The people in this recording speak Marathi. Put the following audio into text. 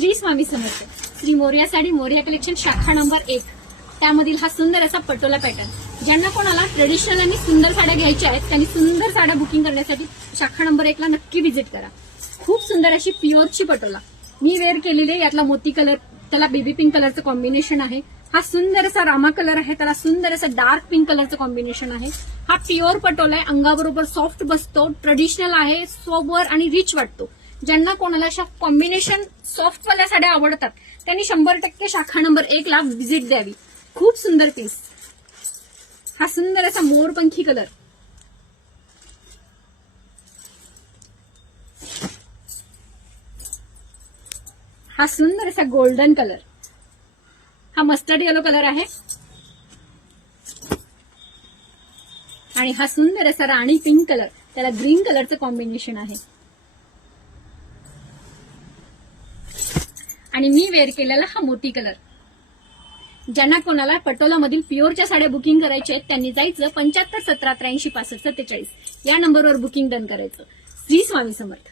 श्री स्वामी समर्थ. श्री मोरया साडी, मोरया कलेक्शन, शाखा नंबर 1. त्यामधील हा सुंदर असा पटोला पॅटर्न. ज्यांना कोणाला ट्रेडिशनल आणि सुंदर साड्या घ्यायच्या आहेत त्यांनी सुंदर साड्या बुकिंग करण्यासाठी शाखा नंबर 1 ला नक्की व्हिजिट करा. खूप सुंदर अशी प्युअरची पटोला मी वेअर केलेली आहे. यातला मोती कलर, त्याला बेबी पिंक कलरचं कॉम्बिनेशन आहे. हा सुंदर असा रामा कलर आहे, त्याला सुंदर असं डार्क पिंक कलरचं कॉम्बिनेशन आहे. हा प्युअर पटोला आहे, अंगाबरोबर सॉफ्ट बसतो, ट्रेडिशनल आहे, सोबर आणि रिच वाटतो. ज्यांना कोणाला अशा कॉम्बिनेशन सॉफ्टवाल्या साड्या आवडतात त्यांनी 100% शाखा नंबर 1 ला व्हिजिट द्यावी. खूप सुंदर पीस. हा सुंदर असा मोरपंखी कलर. हा सुंदर असा गोल्डन कलर. हा मस्टर्ड येलो कलर आहे आणि हा सुंदर असा राणी पिंक कलर, त्याला ग्रीन कलरचं कॉम्बिनेशन आहे. आणि मी वेअर केलेला हा मोती कलर. ज्यांना कोणाला पटोला मधील प्युअरच्या साड्या बुकिंग करायच्या आहेत त्यांनी जायचं 75 17 83 65 47 या नंबरवर बुकिंग डन करायचं. श्री स्वामी समर्थ.